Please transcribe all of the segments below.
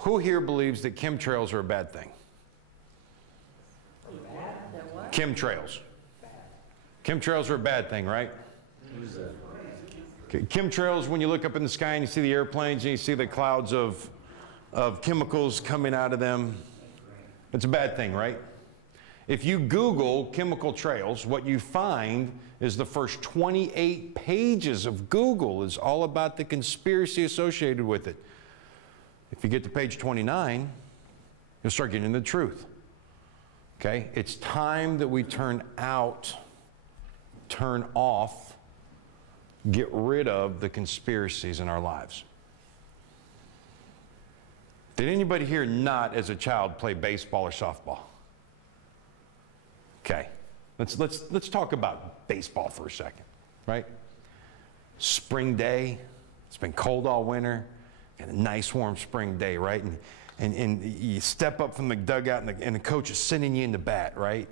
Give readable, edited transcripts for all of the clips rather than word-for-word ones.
Who here believes that chemtrails are a bad thing? Chemtrails. Chemtrails are a bad thing, right? Okay. Chemtrails, when you look up in the sky and you see the airplanes and you see the clouds of chemicals coming out of them, it's a bad thing, right? If you Google chemical trails, what you find is the first 28 pages of Google is all about the conspiracy associated with it. If you get to page 29, you'll start getting the truth. Okay? It's time that we turn off, get rid of the conspiracies in our lives. Did anybody here not, as a child, play baseball or softball? Okay, let's talk about baseball for a second, right? Spring day, it's been cold all winter, and a nice warm spring day, right? And you step up from the dugout and the coach is sending you in the bat, right?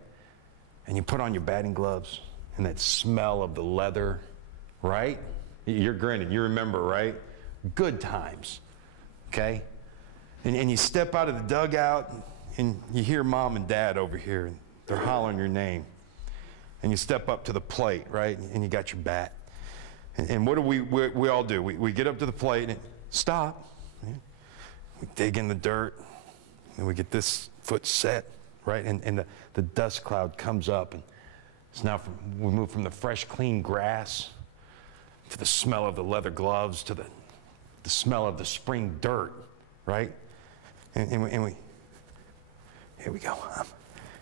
And you put on your batting gloves and that smell of the leather, right? You're grinning, you remember, right? Good times, okay? And you step out of the dugout and you hear mom and dad over here and they're hollering your name. And you step up to the plate, right? And you got your bat. And what do we all do? We get up to the plate and stop. We dig in the dirt and we get this foot set, right? And the dust cloud comes up and it's now we move from the fresh, clean grass to the smell of the leather gloves to the smell of the spring dirt, right? And we here we go.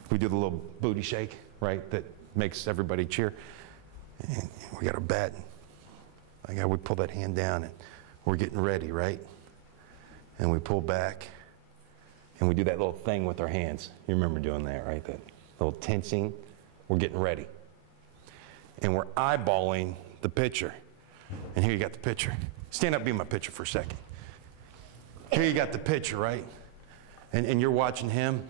We do the little booty shake, right, that makes everybody cheer. And we got our bat. We pull that hand down and we're getting ready, right? And we pull back and we do that little thing with our hands. You remember doing that, right? That little tensing. We're getting ready. And we're eyeballing the pitcher. And here you got the pitcher. Stand up, be my pitcher for a second. Here you got the pitcher, right? And you're watching him.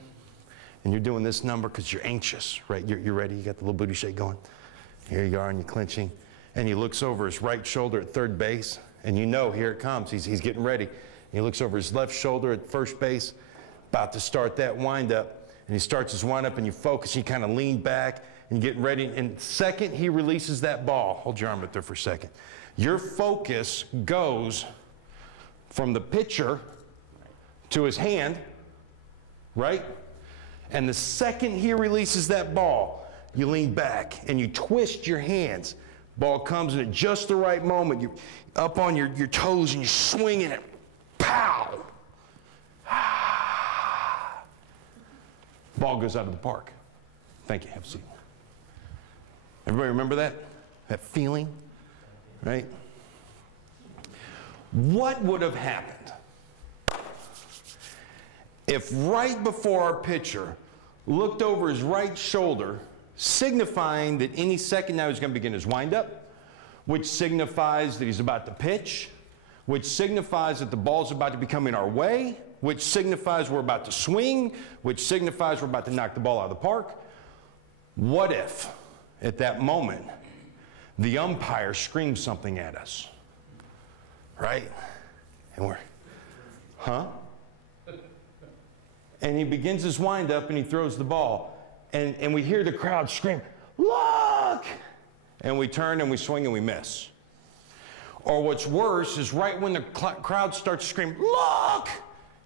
And you're doing this number because you're anxious, right? You're ready, you got the little booty shake going. Here you are and you're clinching. And he looks over his right shoulder at third base, and you know, here it comes. He's getting ready. And he looks over his left shoulder at first base, about to start that windup. And he starts his windup and you focus, you kind of lean back and you're getting ready. And the second he releases that ball, hold your arm up there for a second. Your focus goes from the pitcher to his hand, right? And the second he releases that ball, you lean back and you twist your hands. Ball comes in at just the right moment. You're up on your toes and you're swinging it. Pow! Ball goes out of the park. Thank you. Have a seat. Everybody remember that? That feeling? Right? What would have happened if right before our pitcher looked over his right shoulder, signifying that any second now he's going to begin his windup, which signifies that he's about to pitch, which signifies that the ball's about to be coming our way, which signifies we're about to swing, which signifies we're about to knock the ball out of the park? What if, at that moment, the umpire screams something at us? Right? And we're, huh? And he begins his windup and he throws the ball. And we hear the crowd scream, "Look!" And we turn and we swing and we miss. Or what's worse is right when the crowd starts to scream, "Look!"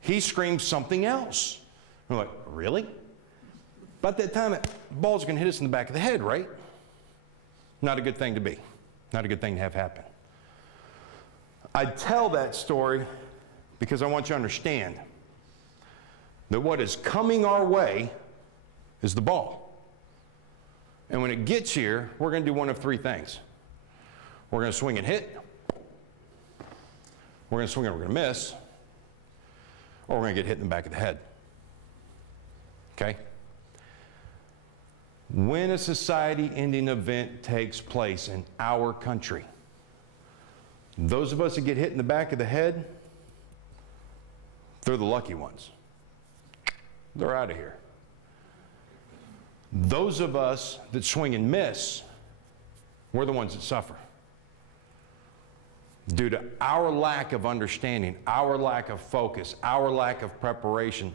he screams something else. We're like, really? About that time, that ball's going to hit us in the back of the head, right? Not a good thing to be. Not a good thing to have happen. I tell that story because I want you to understand that what is coming our way is the ball. And when it gets here, we're going to do one of three things. We're going to swing and hit. We're going to swing and we're going to miss. Or we're going to get hit in the back of the head. Okay? When a society-ending event takes place in our country, those of us that get hit in the back of the head, they're the lucky ones. They're out of here. Those of us that swing and miss, we're the ones that suffer. due to our lack of understanding, our lack of focus, our lack of preparation,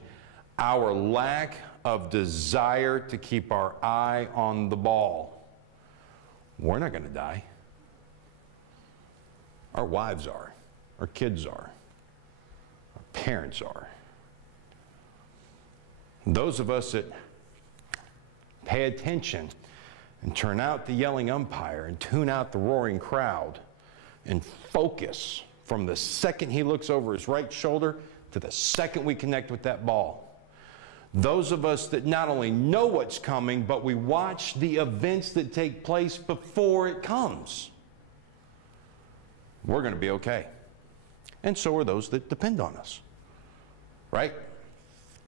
our lack of desire to keep our eye on the ball, we're not going to die. Our wives are. Our kids are. Our parents are. Those of us that pay attention and turn out the yelling umpire and tune out the roaring crowd and focus from the second he looks over his right shoulder to the second we connect with that ball. Those of us that not only know what's coming, but we watch the events that take place before it comes, we're going to be okay. And so are those that depend on us, right?